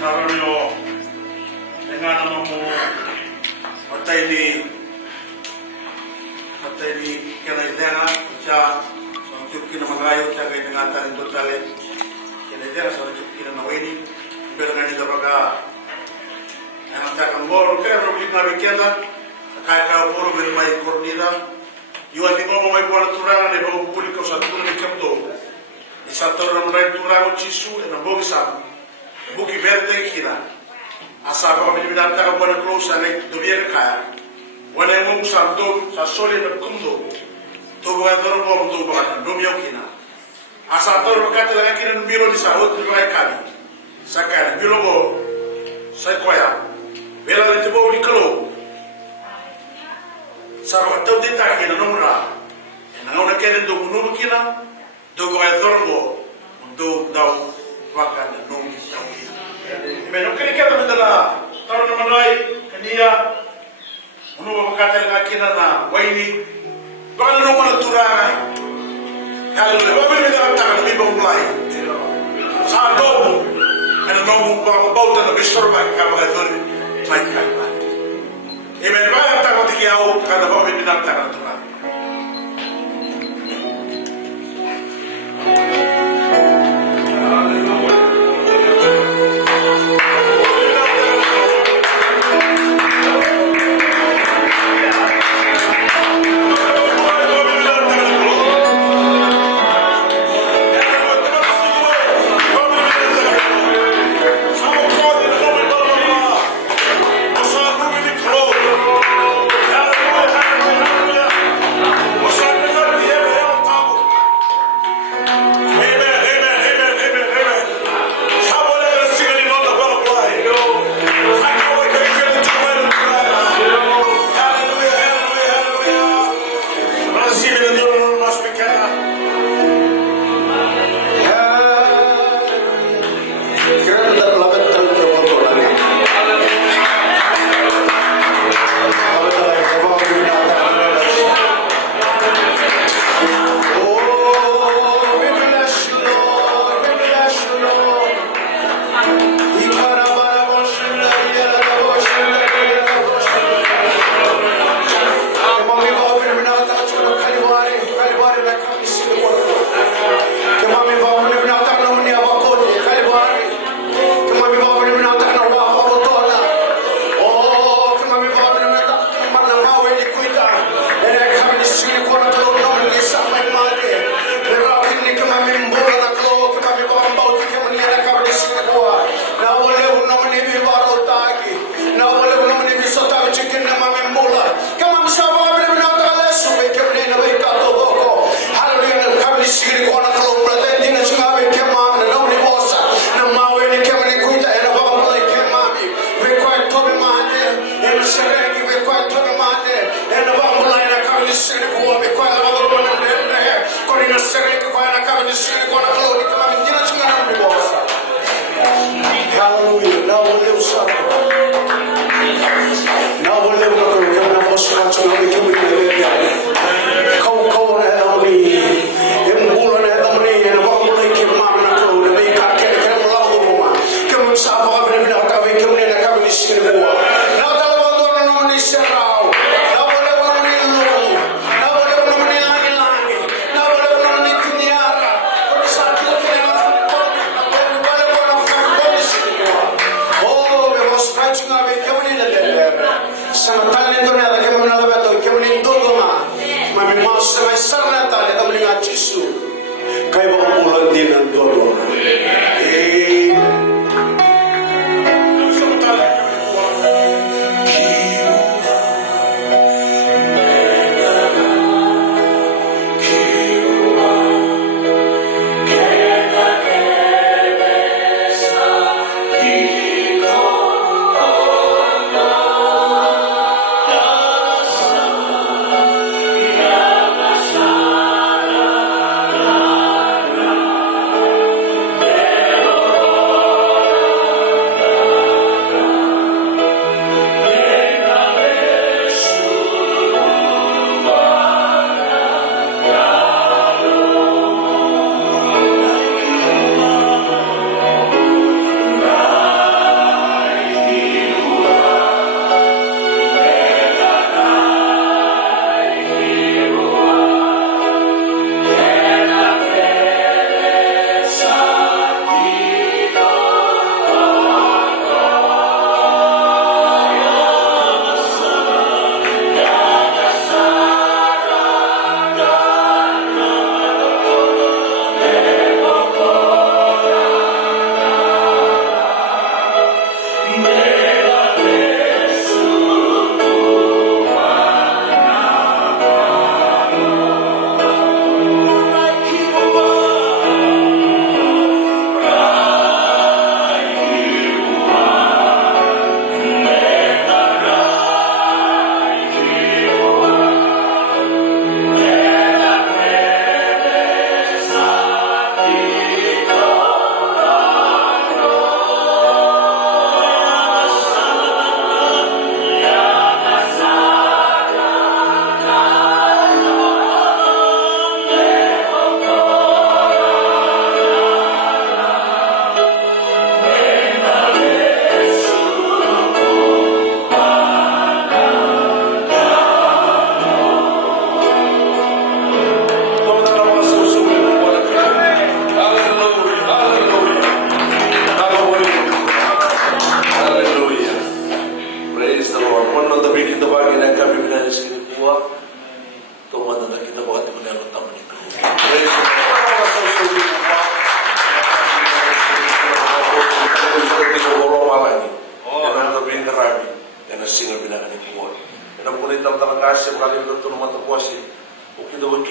Saronyo dengan namu matay ni kena idena cha chukki na magayo cha kay dengan tarin totale kena idena sa chukki na naweni pero ngani da baga ang ta kambor kay roblik na bikela kay ka puro ben mai kornira yuan di mo mai buat turang de bo publiko sa turang de kamdo di sa turang rai turang chisu na bogi sa buki verde kina asa ba mi binata ka buat close na dubier kaya wana mo samdo sa soli na kumdo to ba doro mo do ba do mi okina asa to ro kata la kina biro ni sa hot rai kali sakar biro mo sa koya bela ni bo ni kalo sa ba to de ta kina no ra na ona kene do no kina do ba doro mo do dau baka no mi sa me no kene kata me dala taro na manai kania uno bakata nga kina na waini baka no mana turara kalau le babe ni da ta ni bong lai sa do ana no bong bauta no bisorba ka ba do mai ka e me ba ta ko tikiao kana babe ni da ta turara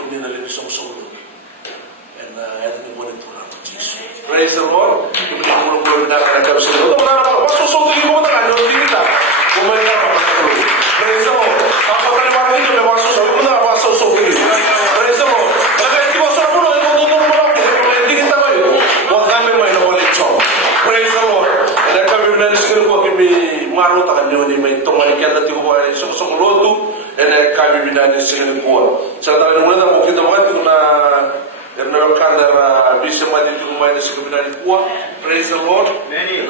ni na lini song and ito ni mo nito lang Jesus. Praise the Lord. Yung pinagmulong na nakakabas sa Lord. Masusok din mo na kanyo, hindi kita. Kumain na kapag tulog. Praise the Lord. Kapag kalimutan nito, may masusok. Yung na masusok din. Praise the Lord. Kaya ito sa puno, ito tutulong mo lang. Hindi kita kayo. Huwag namin may nawalit siya. Praise the Lord. Kaya kami binaniskin ko, kami maruta kanyo ni may tumay kaya dati ko ay song loto. And kami binaniskin ko. Sa talagang mula na, kita mo ito na Kandar bisa maju di rumah ini sebenarnya di Pua, praise the Lord.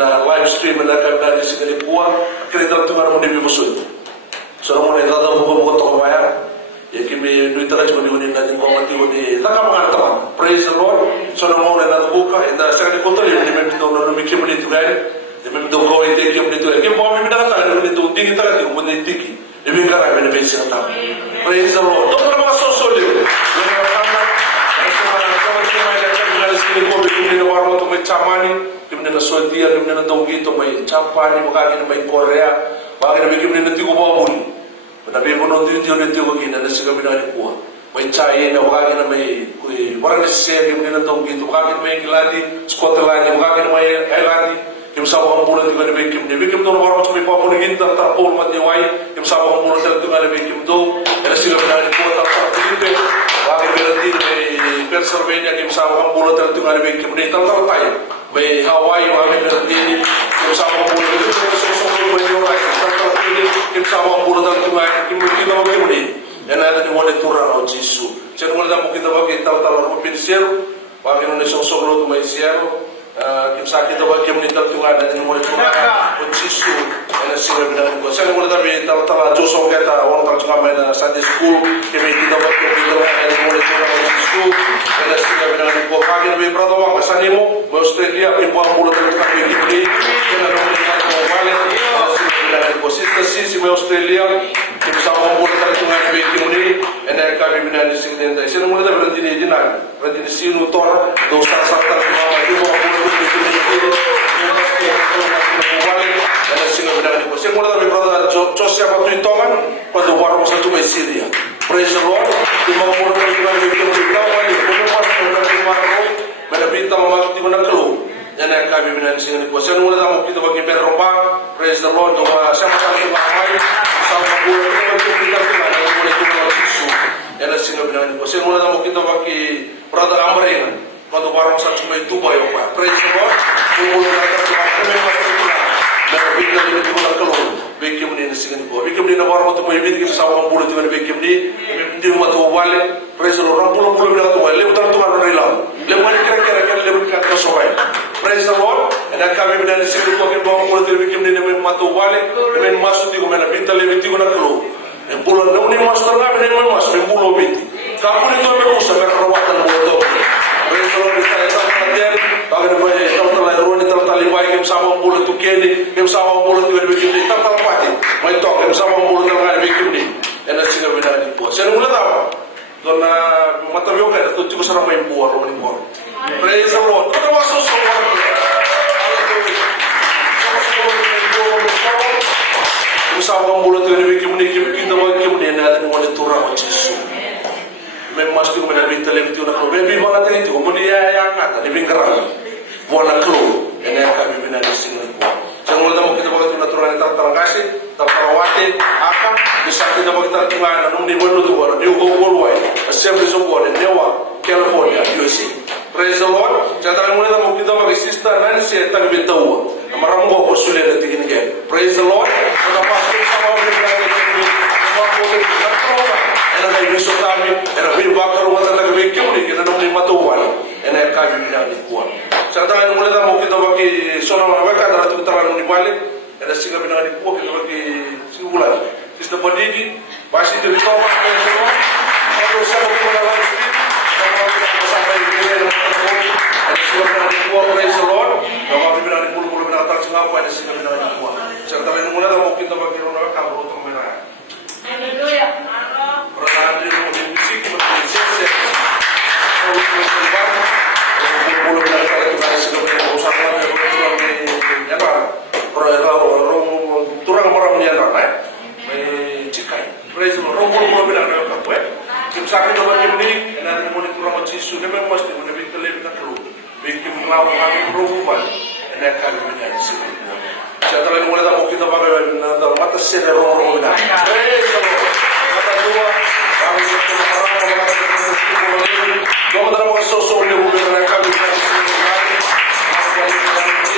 Na live stream na kandar di sini di Pua, kita tu orang mudi bimusul. So orang mudi datang bukan toko bayar, ya kami duit terus mudi nanti kau mati mudi, tak apa teman. Praise the Lord. So orang mudi datang buka, indah sekarang di kota ini mudi tu orang mudi mudi tu kan, mudi tu kau itu mudi tu, kami mau mudi datang mudi tu tinggi terus mudi tinggi, lebih kerana mudi bensin tak. Praise the Lord. Doktor masuk solid. Kimne na warmo to may chamani, kimne na Swadia, kimne na Dongito, may Japani, makagin may Korea, bakit na may kimne na tigo babuli. Manabi mo nung din na tigo kina na siya kami na ipuha. May China, makagin na may warang nesesya, kimne na Dongito, makagin na may Englandi, Scotland, makagin na may Islandi, kim sa mga bulan tigo na may kimne. Bikim doon warmo to may pamuligin, tarapol matiway, kim sa mga bulan tigo na may kim do, na siya kami na ipuha, tarapilipe, bakit din may Pennsylvania kim sa mga bulan tigo na may kim na tayo. May Hawaii, mga din kim sa mga bulan tigo na may kim sa mga bulan tigo na kim na yan ay natin wala turang o Jisu. Siya nung wala mo kita ba kita mo pinisero, bakit nung nisosoklo tumay siyero, kim sa kita ba kim nital tunga natin wala turang o Jisu. Yan ay sila binagin ko. Siya nung wala tabi tala Josong kita, orang tarunga may na Sunday school, kim kita ba kim kita ba natin wala turang o Jisu. Yan ay sila binagin ko. Bakit nabi brado wang kasani mo, may Australia, kim buang mula tayo kami kipli, yan ang naman natin mo balik, yan ay sila binagin ko. Sister Sisi may Australia, kim sa mga mula tayo tunga nabi kimuli, yan ay kami binagin sila nila. Sino mula tayo berhenti ni Jinan, berhenti ni Sinu Tora, dosa sartar kumama, yung mga mula tayo kimuli, yan ay sila binagin ko. Sino mula tayo brado Joseph Atu Itongan, pada warung sa tumay Syria. Praise the Lord, yung mga mula tayo kimuli, Menabita mamak di mana keluh, dan yang kami binaan sini kuasa nula tamu kita bagi berrombak, praise the Lord, doa siapa kami ramai, sama bulan itu kita dengan yang mulai kita Yesus, yang sini binaan kuasa nula tamu kita bagi berada Amrina, pada warung satu cuma itu bayo pak, praise the Lord, mulai kita kami masuk menabita di mana keluh, bekim ni sini kuasa, bekim ni warung tu boleh bikin sama bulan tu bekim ni, di rumah tu balik, praise the Lord, orang pulang bila tu balik, lepas tu orang rilau. Lepas kira-kira lebih kat sobai. Praise the Lord. Dan kami berada di sini untuk bawa mulut lebih kini demi matu balik, demi masuk di mana pintar lebih tinggi nak keluar. Yang bulan ni masuk terang, demi masuk di bulan binti. Kamu itu berusaha berperawatan buat. Praise the Lord. Kita tahu dia, bagaimana banyak tahu terlalu terlalu baik yang sama bulan tu kini, yang sama bulan tu lebih kini tak terpati. Mai tahu yang sama bulan terlalu lebih kini. Dan sehingga berada di buat. Saya mula tahu. Dona mata yo ka to tigo sara may buar ro ni buar. Praise the Lord. Kada masuk semua. Usaha bulan tu ni kim kita wa kim ni na ni wala turang o Yesus. May masuk mo na bita lem tu na ko baby wala tani tu mo ni ya ngata ni bingkara. Wala klo. Ene ka bi bina ni sino ko. Sang wala mo kita ba na turang tarang kasi, tarawate akan bisa kita kita tungan nung ni wala tu wala ni go worldwide. Assembly of God in Newark, California, USA. Praise the Lord. Jangan mulai tamu kita bagi sister Nancy yang tak beritahu. Amaram gua konsuler nanti ini kan. Praise the Lord. Kita pasti sama orang yang ini. Semua boleh kita tahu. Enak dari besok kami. Enak dari bakar rumah tangga kami kini kita nak lima tuan. Enak kami bilang di kuat. Jangan mulai tamu kita bagi seorang mereka adalah tu terang di balik. Enak sih kami nak di kuat kita bagi sebulan. Sister Bodigi, pasti dia tahu apa semua. Kalau saya mau melawan sendiri, kalau kita sampai di sini dan sudah di kuat, praise the Lord. Kalau kami bilang di bulu-bulu bilang tak sengapa ada sih kami bilang di kuat. Serta ini mulai mau kita bagi orang kalau untuk merah. Haleluya. Perasaan dia mau di musik, mau di sesi. Kalau musik baru, bulu-bulu bilang kalau kita sih kami mau usaha lagi, kalau di apa? Orang turang orang menyerang, cikai. Praise the Lord. Bulu-bulu bilang apa? Kim sakit dapat kimni, Yesus ni memang mesti mana bikin lebih tak keluar. Bikin melawan kami perubahan. Ini akan menjadi sini. Saya terlalu mulai tak kita pakai nada mata sih orang orang. Mata dua. Kami itu orang Doa dalam sosok ni bukan mereka bukan sekali.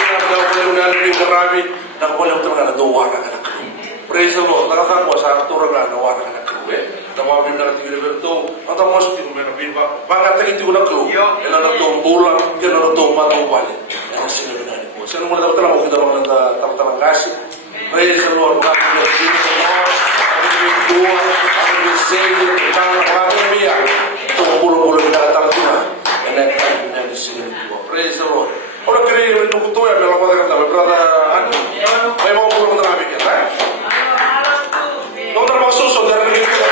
Nak boleh mengalami kerabi, nak boleh mengalami doa nak nak keluar. Praise the Lord. Nak tak puas satu orang doa nak nak keluar. Nak mahu nak tinggal berdoa. Atau mesti mengambil bangat lagi tu nak keluar. Ela nak tombola, kita nak tomba balik. Yang sini benar. Saya mulai dapat tahu kita orang nak tahu kasih. Praise the Lord. Nak doa, nak segi, nak biar. Bulu-bulu kita datang sini, enak kan di sini. Praise the Lord. Orang kiri itu kutu ya, kalau kita kata berada anu, memang belum pernah bikin, kan? Dokter masuk saudara ini kita.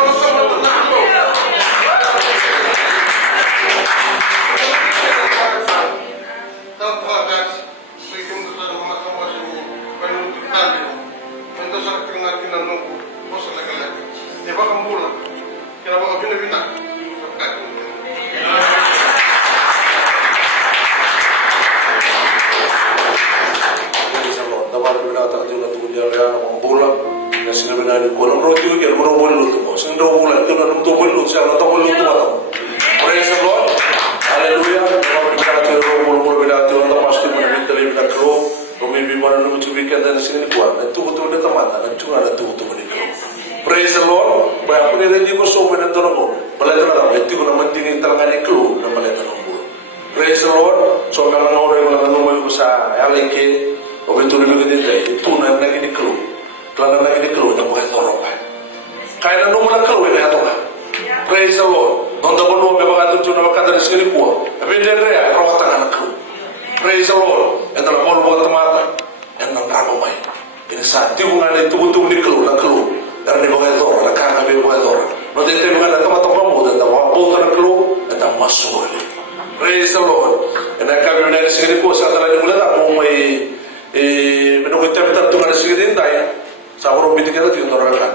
Kalau ko lang roti ko kaya mo boleh lutu mo sing do bulan tu na to boleh lutu siya to boleh lutu mo praise the Lord hallelujah mo kita to ro beda to na pasti mo na tele na kro o mi bi mana no tu weekend na sing ni kuat tu na taman na tu na tu ni praise the Lord ba ako ni rendi ko so men to no pala na itu ko na mantingin talaga ni kro na pala na no praise the Lord so na na ore na no mo ko sa alike o betul ni gini dai tu na na ni kro klana na ni kro na mo ka toro pa kaya na no mo na kro na to na praise the Lord donda mo no me ba ka tu na ka da sini ko abin de re ro ta na kro praise the Lord and the Lord will tomata and the Lord mai ini saat tu ngane tu ni kro na kro dar ni ba ka toro na ka ka be ba toro no de te ba na tomata mo da wa po na kro na maso praise the Lord and I ka be na sini ko sa ta ni mula da mo mai menunggu kita tu ada sini daya sabur bidik kita di orang kan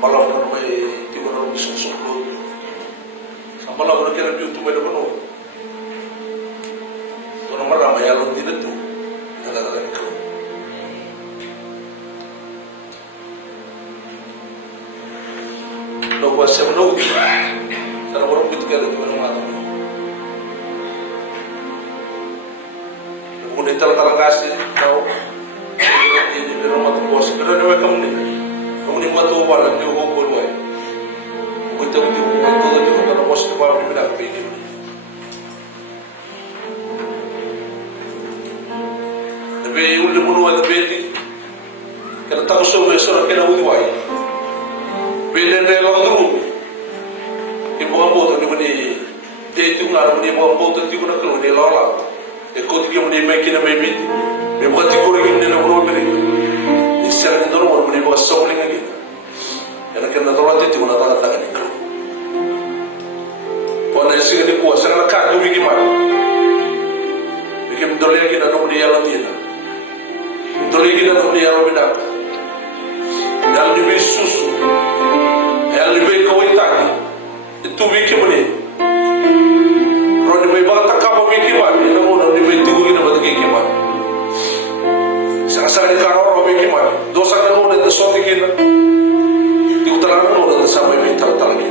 malam orang di orang bisa soklo sama lah orang kira itu beda penuh orang ramai yang tidak tu kita katakan itu lo buat sebelum itu, karena orang itu kalau di mana mana, kemudian terkadang kasih tahu, di rumah tu bos, kerana mereka kemudian matu balan dia hukul way, kita itu kalau bos tu baru bila begini, tapi udah menua begini, kalau tahu seorang kena udiway. Bila dia lalu, ibu ambo tu ni dia itu ngaruh ni ibu ambo tu tiada nak keluar dia lalu, ekor dia ni makin baby, ibu kata korang ini nak berubah beri, ini sekarang itu orang ni bawa soling lagi, yang kena tolak itu mana tak ada ni keluar, pada sini ni kuat, sekarang kau bikin mana, bikin dolly lagi nak dia lalu dia, dolly lagi nak dia lalu benda, yang ni susu. Yang lebih kau itu bikin mana? Kalau lebih banyak tak apa bikin mana? Namun lebih tinggi kita berarti bikin mana? Sangat kalau orang bikin mana? Dosa kalau orang itu soal bikin, itu terang orang sampai minta lagi.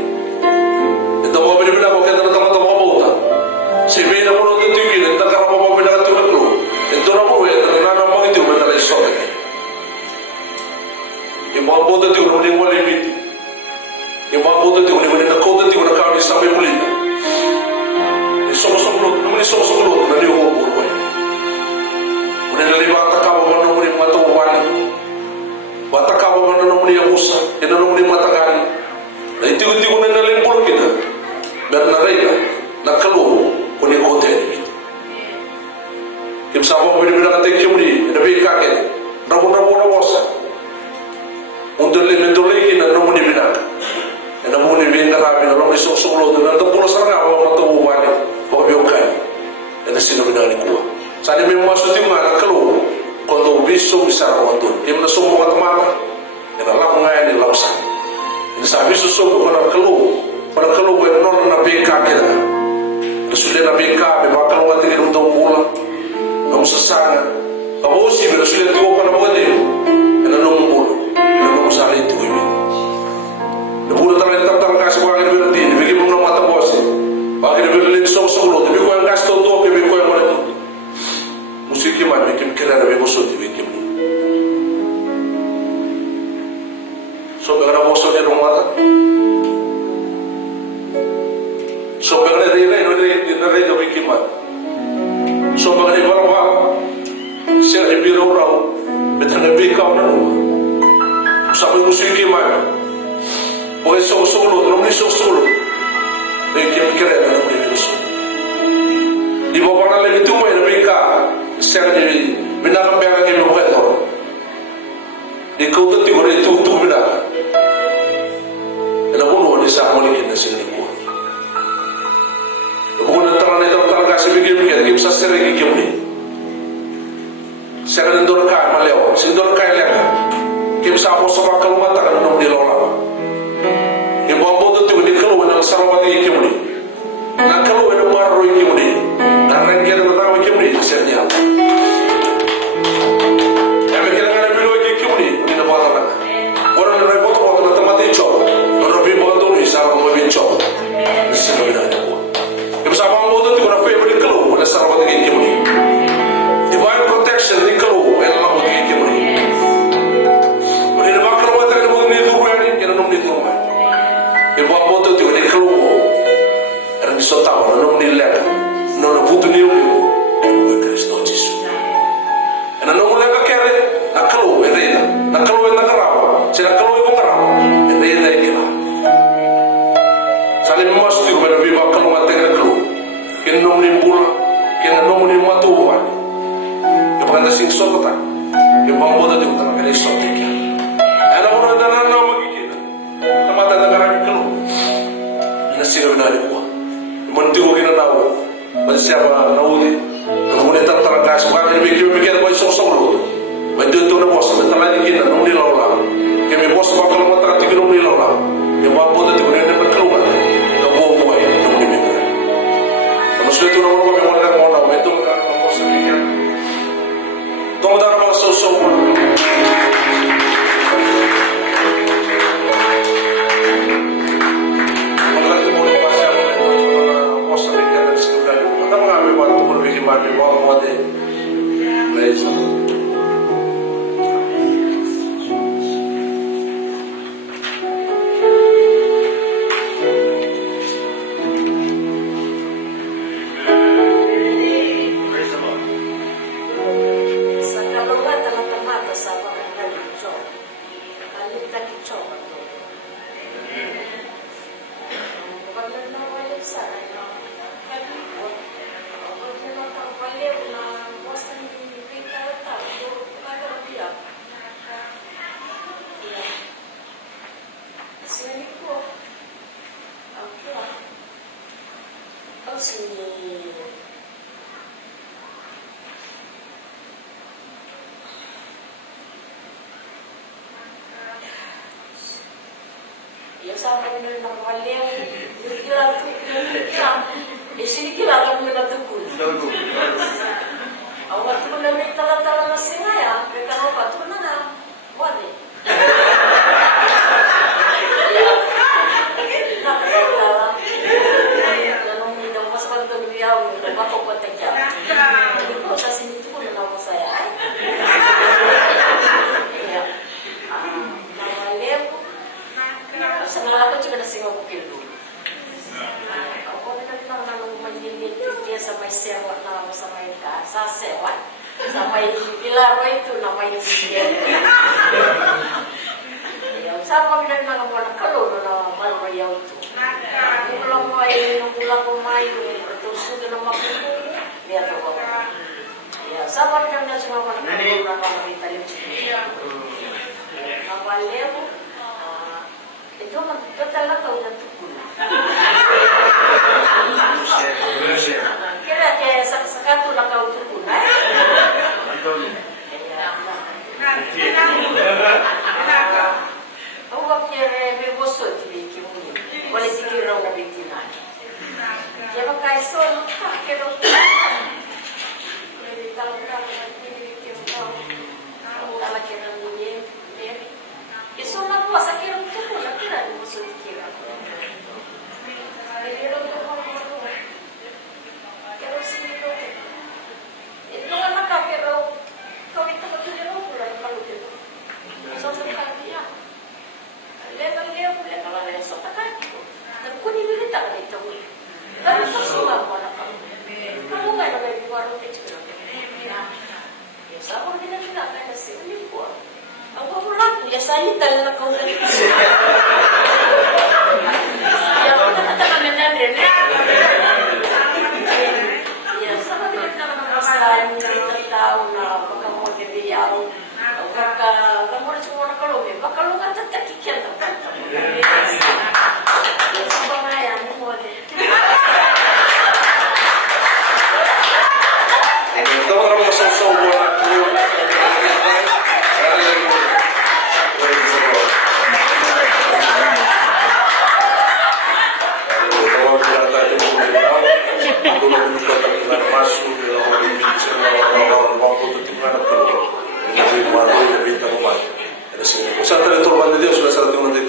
Itu mau beri benda bukan teman-teman mau buat. Sebenarnya orang itu tinggi, itu kalau mau benda itu perlu. Itu orang mau itu karena orang itu benda lagi soal. Ibu abu itu orang yang boleh bikin. Yang mampu tu tiada mana nak kau tu tiada kami sampai boleh. Semua mulut, nama semua mulut, nanti orang boleh. Mana dari bata kau mana mana mata wani, bata kau mana mana yang musa, yang mana mata kari. Nanti tiada mana lempur kita, berna rega, nak keluar, punya konten. Kim sama benda kata kiamri, nabi kakek, ramu wasa. Untuk lementor lagi nak ramu ni benda. Namun ini benda kami orang esok sebelum tu nanti pulau serang awak mata ubahnya, bawa biokai, ada sini benda ni kuat. Saya memang masuk di mana kalau kalau besok bisa orang tu, dia mana semua mata, yang dalam mengai ni lausan. Ini saya besok semua pada kalau buat nol nabi kaki dah, sudah nabi kaki, bakal orang tinggi untuk pulang, kamu sesana, kamu sih bila sudah tua pada buat dia, yang nombor, yang nombor salih itu ini. Bukan terlalu tak kasih orang yang berhenti, bagi mengenai mata bos. Bagi dia beli sok-sok tapi kau yang kasih tahu bagi kau yang mana. Musik gimana? Bikin kira ada bosot bikin. So berada bosot di rumah tak? So berada di mana bikin mana? So berada di bawah. Saya di biro orang, betul nabi kau nak. Sampai musik gimana? Boleh sok-sok lu, rumah sok-sok lu. Bikin kira ada boleh bosot. Di bawah orang itu main mereka. Sekarang jadi benda kembang lagi bukan orang. Di kau tu tiga orang itu benda. Kenapa lu di sana lagi di sini buat? Bukan terang kasih bikin kita bisa sering bikin ni. Sekarang dor kaya maleo, sindor kaya leka. Kita bisa apa sama kalau mata kan di lola. Ibu ambo tu tiga di kalau sarwa pati ikimuni. Nakalo eno marro ikimuni. Narengkere matawa ikimuni senyal. Ebe kira ngana bilo ikimuni ina bawala. Orang na repoto ko na tamati cho. Ono bi mo do ni sarwa mo bi cho. Sino ina ko. Ebe sa ba mo do ti ko na pe bi kalo wala sarwa pati ikimuni. Divine protection di kalo eno na mo ikimuni. Ina ba kalo wata ko ni do ni ina no ni do. Ebe ba mo do ti ko ni kalo. Era ni sotao no ni leka. No no putu ni o Cristo Jesus. Ena no leka kere na kalo ena na kalo ena karawa. Sila kalo ena karawa. Ena ena kira. Sali masti ko na viva kalo mate na kalo. Ken no ni bula, ken no ni matuwa. Yo paganda sing sokota. Yo pamboda di utama kali sotika. Ena ko na na magikita. Tamata na karami kalo. Ena sila na ni ko. Mantigo kina nawa. Siapa naudi, kemudian terangkas, bukan mikir bahwa sosok Bantu na bos, betul lagi kina nung nilaw. Kami bos bakal mata tiga nung nilaw. Yang mampu tadi kemudian dapat keluar. Kamu buai nung nilaw. Kalau sudah tu nung kami mau nak itu kan bos sekian. Tolong darah sosok. Mati bawa mati, praise the Lord.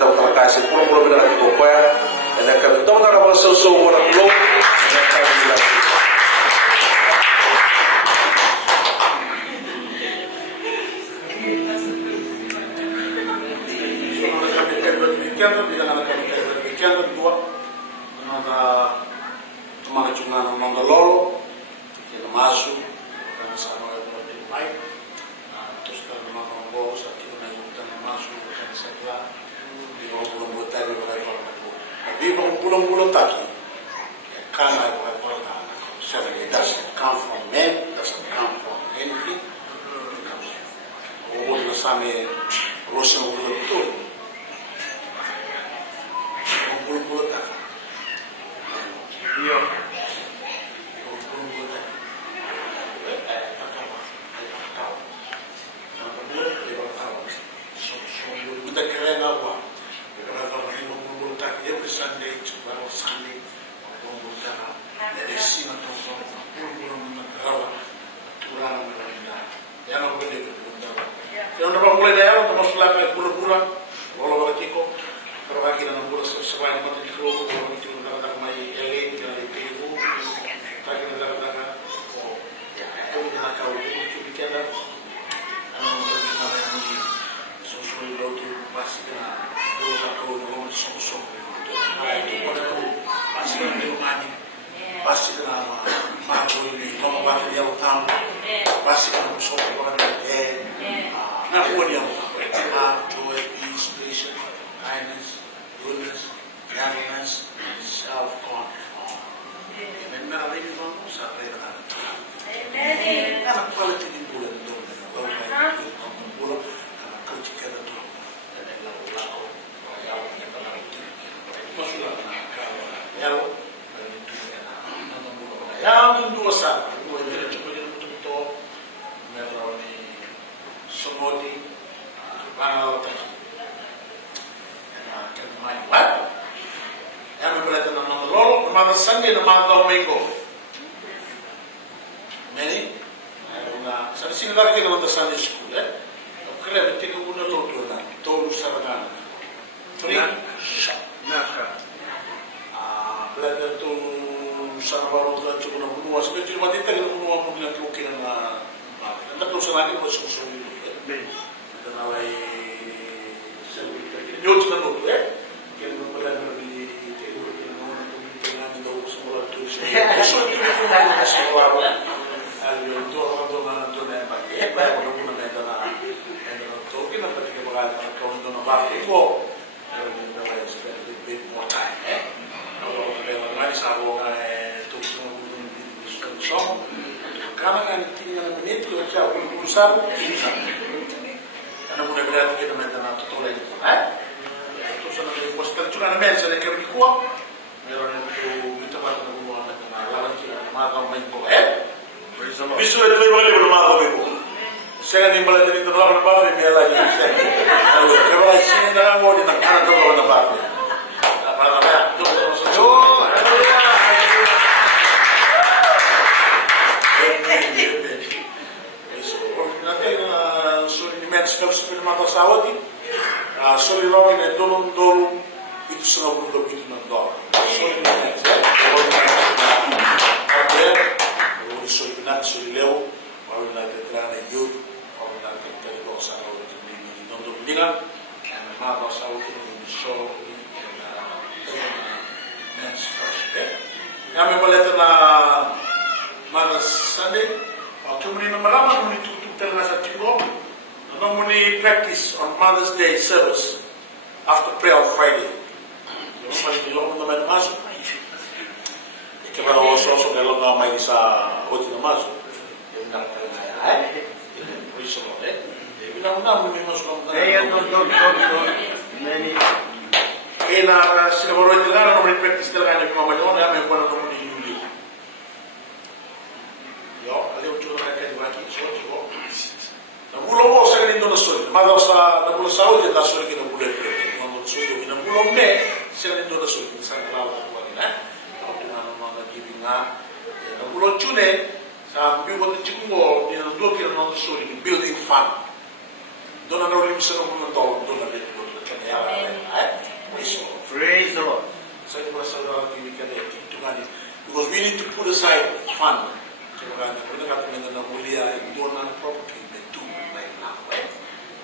kita terima kasih pulau-pulau benar di Kokoya dan akan teman-teman apa so orang pulau dan akan dilakukan. Pulang tadi, karena it doesn't come from men, it doesn't come from anything. All the same, Russian betul. Pulang tadi. Iya. Kita keren apa? Sunday, tomorrow Sunday, dari sini atau pulang negara, pulang negara, yang apa boleh berjalan. Yang dapat mulai dari awal, termasuk lagi pulang, walau berarti kok, kalau lagi dalam pulang sesuai dengan mati keluar, kalau itu negara mai eleng, dari PU, lagi negara, oh, itu negara kau itu bikin apa? Berjalan ini, sesuai laut masih kena, berusaha kau dengan sosok. Pasti kena pasti kena mampu ini, mau bantu dia utang, pasti kena musuh orang lain. Nah, buat dia utang, joy, peace, patience, kindness, goodness, gentleness, self-control. Ini mereka ini orang usah mereka. Karena kualitas ini bulan itu, bulan karena kerja itu, lalu yang dua saat, dua yang cuma dia betul-betul meloni semodi panau tadi. Yang main what? Yang berarti nama lol, nama Sunday, nama Domingo. Many, na sa sini lagi kita untuk Sunday school, Kalian tidak guna lol tu na, tolu sarana. Free, naka. Belajar tu sana baru kita cuba menua. Sebenarnya cuma kita kita menua mungkin lagi mungkin na. Anda tu sana lagi masuk itu. Dan awal nyot na tu Kita belajar di teori kita menua tu dengan itu semua tu. So itu menua semua. Alio tu orang tu na baik. Baik orang tu na itu na. So kita pergi ke barat kau tu na baik. Ibu, kita boleh spend a bit more time. Kalau kita lagi sabo tu som, karena kan tinggal menit tu aja urusan. Karena boleh berada kita mengenal tu lagi. Tu sana dari postal cuma namanya saya kerja kuat. Mereka itu kita baru mengenal lawan kita malam main bola. Bisu itu boleh bermain bola. Saya ni malah jadi terlalu nampak ni lagi. Kalau sini dalam mau di tengah tu kalau nampak. Apa namanya? Seperti mata sawati, sorry lagi ni dolong itu semua belum begitu nandor. Sorry ni, sorry penat, sorry leo, kalau nak terang youth, kalau nak terang dosa, kalau ni nandor begini, mata sawati ni show ni, kami boleh terang mana Sunday, waktu ni nama ni tutup terang satu normally practice on Mother's Day service after prayer on Friday. Yung paling nilong naman masuk. Ikaw also nilong na may isa oti na masuk. Yung nakakaya ay. Praise the Lord. Binang-binang may masuk na. Kaya na sinabaro ito nga normally practice talaga yung mga mayon ay may wala naman ni Yuli. Yo, aliw chula kaya diwaki so. Nabulo sa ganito na story. Madaw sa nabulo sa audio na story kita boleh. Nabulo sa audio kita nabulo me sa ganito na story. Sa kalaw ko ni na. Ako na mga giving na. Nabulo chune sa bigo de chingo ni na do kira na story building fund. Dona na rin sa nabulo to do na dito ko kanya. we need to put aside fund. Kaya kita na mulia doon na property may tu may lawe.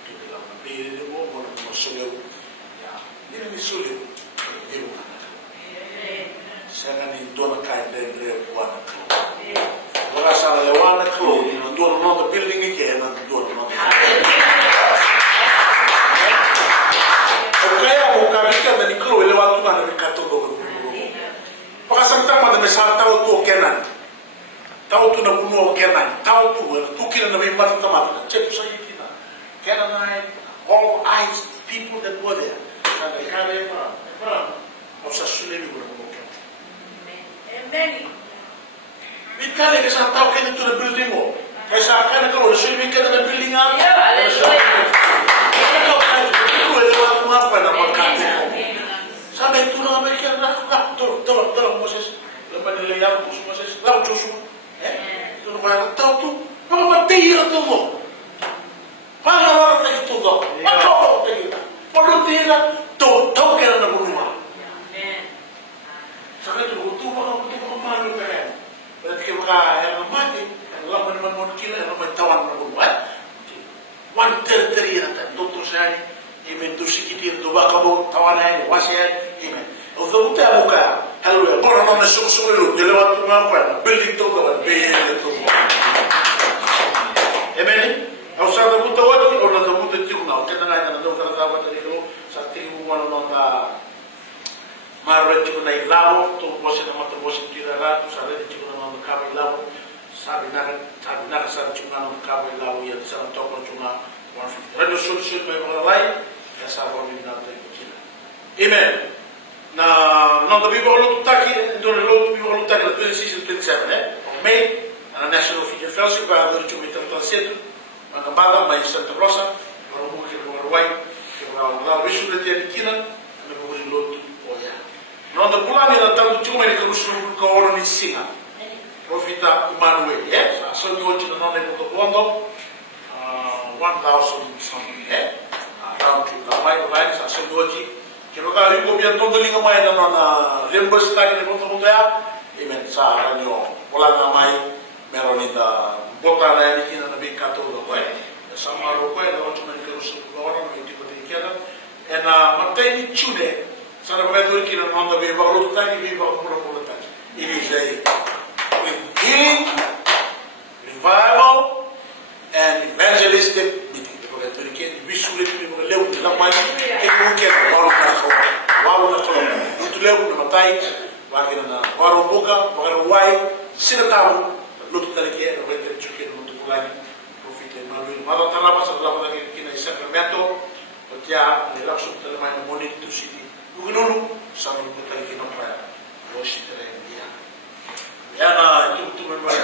Tu lang na pili mo mo na suliw. Hindi na suliw. Hindi mo na. Saya ni doon na kaya dere buwan na klo. Wala sa lewan na klo, doon na building ni kaya na doon na. Kaya mo kabika na ni klo lewan tu na katulog. Pakasangtang man na sa tao to kenan. Tao tu na puno kenan. Tao tu kina na may matatamata. Check sa itina. Kenan all eyes people that were there. Kada kare pa. O sa sule ni bulan mo kenan. Amen. Mikale ka sa tao kenan tu na building mo. Kaya sa kana ka wala sule kenan na building nga. Hallelujah. Ikaw ka tu lewa tu nga pa na magkate mo. Sabi tu na Amerika na tolong Moses. Lepas nilai yang Moses lalu Joshua. Itu orang tahu tu, apa dia tu mo? Para orang tak itu tu, apa orang tak itu? Kalau dia tahu kena nak bunuh. Sampai tu orang malu kan? Berarti kita yang mati, Allah menemukan kita yang tawan nak bunuh. Wan terteri nanti, doktor saya, imen tu sikit tu bakal tawan ini, wasiat imen. Untuk kita buka, halo, orang mana susu lu, dia lewat rumah apa? Building tu kan, building tu. Amen. Kalau saya buta wajib, orang tu buta tiung, kita nak doktor sahabat tadi tu, saat tiung mana nonta, marwet tiung naik laut, tu bosan nama tu bosan tiada lah, tu saya tiung nama kami laut, sabi nak sabi tiung nama kami laut, yang sana tokon cuma 150. Radio solusi memang lain, ya sahabat ini nanti kita. Amen. Na non dobbiamo lottare, non dobbiamo lottare la 26-27 of May, na National Feeder Fellowship, waar we het met elkaar zitten, maar de maandag bij Santa Rosa, waarom ook in Hawaii, waar we zullen tegen kinderen, en we moeten loten, oh ja. Non de pulang yang datang tu cuma di kerusuhan kawaran di Singa, Profita Emmanuel, ya, so you want to know that the Bondo, 1,000 something, around the line, so you want Kilo kali ko biar todo linga mai na reimburse ta ni boto boto ya imen sa ranyo wala na mai meron ita bota na ni kina na bikato do ko sa maro ko na oto man ko su ko ora ni tipo de kera na matay ni chude sa na ba do kina no be ba ro ta ni be ba ko ta ini jai healing revival and evangelistic meeting because to the visually people lew na mai e ko ke walau na kolom itu lew na matay wakina na waro boka waro wai sila tawo lutu tali ke no wete chuke no tu kulani profite malu mala talama sa talama na kina Sacramento ya ni la su tali mai moni tu city ugunulu sa mo tali ke no para worship tali dia ya na tu me ba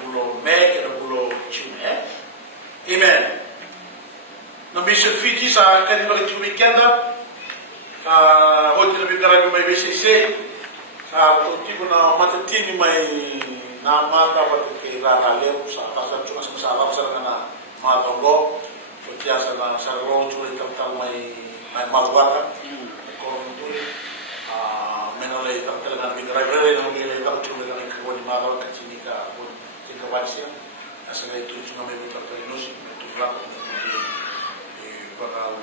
bulo me ke bulo chune amen. Na mission Fiji sa kanila ng weekenda, hotel na bigara may BCC, sa tipo na matatini may namata ba kay Raralew sa kasar cuma sa alam sa na matonggo, kaya sa na sa ro tuloy tal may malwata, konturi, menolay tal talaga bigara ng bigara tuloy ng kawani maraw kachinika ko kawasiya. Nasa na ito yung may butak talinos, ito vlog bakal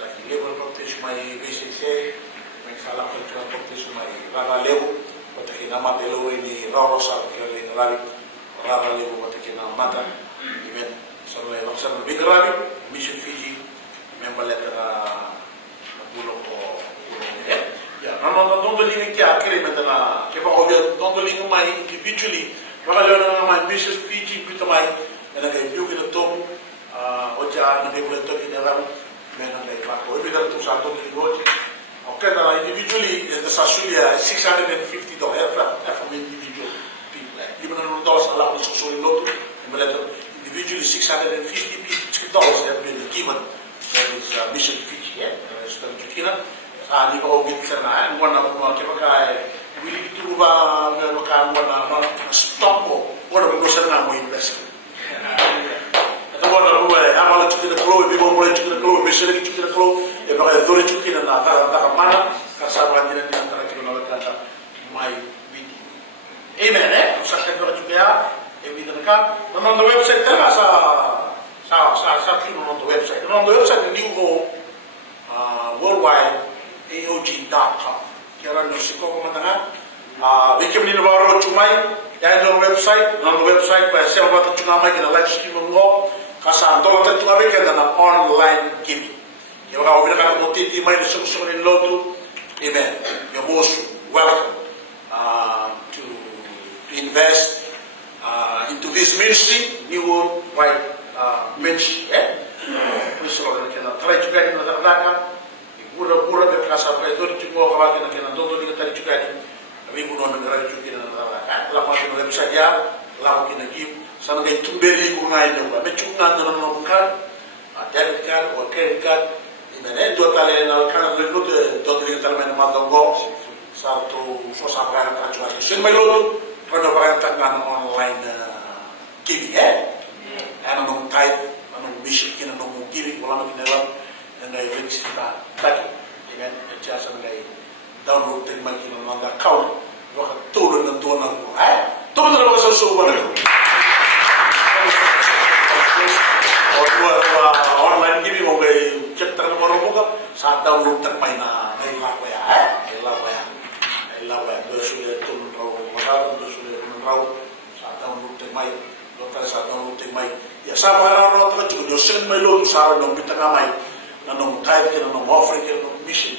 lagi level praktis may BCC, may salam sa praktis may Raralew, pati nama telo ini Rorosa kaya ngalari Raralew pati mata, event sa mga sa big rally, mission Fiji, member letter bulong ko ya, naman don't believe kaya kaya na kaya obvious don't believe may individually, bakal na may mission Fiji pito may na kayo kita tom oja na people to in around men and like that. We better to start talking about it. Okay, now individually the Sasulia $650 from individual people. Even though those allow us to show in lot, individually $650 have been given. That is mission Fiji. So Kina, di ba ogit sana? One of mga kaya willing to ba mga one stop mo. One of mga sana mo invest. Wala ruwa amala chukina klo bibo mo chukina klo bishele chukina klo e ba dole chukina na ta mana kasaba ndina ndina tara kilo na kata mai non the website tela sa kino non the website ni go worldwide aog.com kira no siko ko matanga bikin ni baro chumai ya no website pa sa ba tu chunga mai kina live stream ngo kasa to ta tu abe kena na online giving yo ga obira ka mo titi mai so ni lotu amen you're most welcome to invest into this ministry, new worldwide ministry. Please, Lord, kena try juga di negara pura-pura berkasa itu juga kalau kena tonton di tadi juga ni. Tapi bukan negara juga di negara. Lama kita lebih saja, lama kita give. Sana kita tumbeli kungai ni, kami cungan dalam bukan. Debit card, or credit card. Ini dua kali yang kan lalu dua kali dalam mana mandanggo satu susah perkara juga. Semua lalu pada perkara online giving anong type anong mission kina anong giving wala man kinala na links kita tadi dengan jasa ngai download din man kina ng account waka tulong ng tuwan ng tulong na wala sa suwa online giving mo kay check ta na mo ka sa download tag may na may lakwaya do suya tulong raw magalo do suya raw sa download tag may dokter sa download tag may ya sa para raw ta chu yo sen may lo sa no bitanga may nanong type kina no offering kina no mission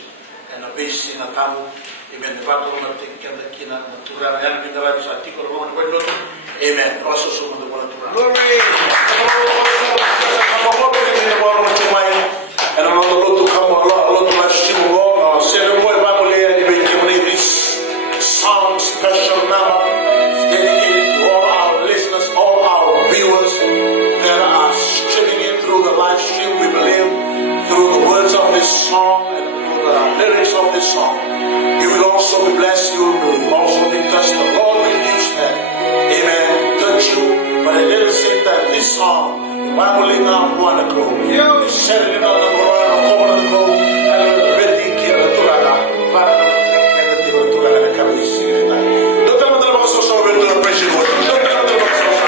and a base na tamu even the battle na kina natural yan bindara sa article mo no amen also so mo wala tura glory and I'm not allowed to come a lot of stream long seven boy Bible and even give this song special number dedicated to all our listeners, all our viewers that are streaming in through the live stream. We believe through the words of this song and through the lyrics of this song, you will also be blessed. You will also be touched. The Lord will use that, amen, touch you. But it didn't say that this song Bible in our one ago. You said it on the Quran ago. And the wedding kira tulaga. Para kaya tira tulaga kami singin tayo. Dokter mo talaga so so well to appreciate what. Dokter mo talaga so so.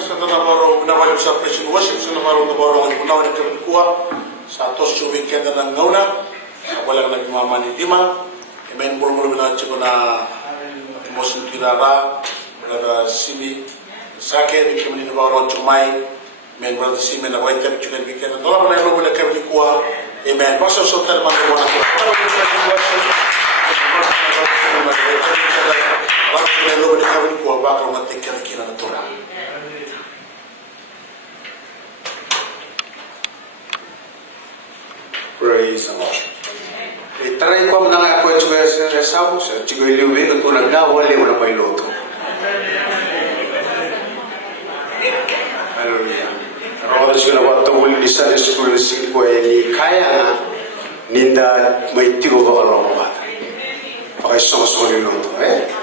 sa nanabaro nawayo sa praise and worship sa nabaro ng unaw ni kuha sa tos chubing kenda ng ngauna wala nang mama ni Dima amen mulu na chiko na emotion tirara brother Simi sake ni kemi ni baro chumai amen brother Simi na white tap chiko ni kenda dola na lo na kemi kuha amen paso so tal man ko na Praise the Lord. Taray ko na nga ako sa resaw sa chigoy liwi ng tunag na wali mo na may loto. Hallelujah. Roda sila wato wuli di sa school si ko ni kaya na ninda may tigo ba kalong ba. Pakay so ni loto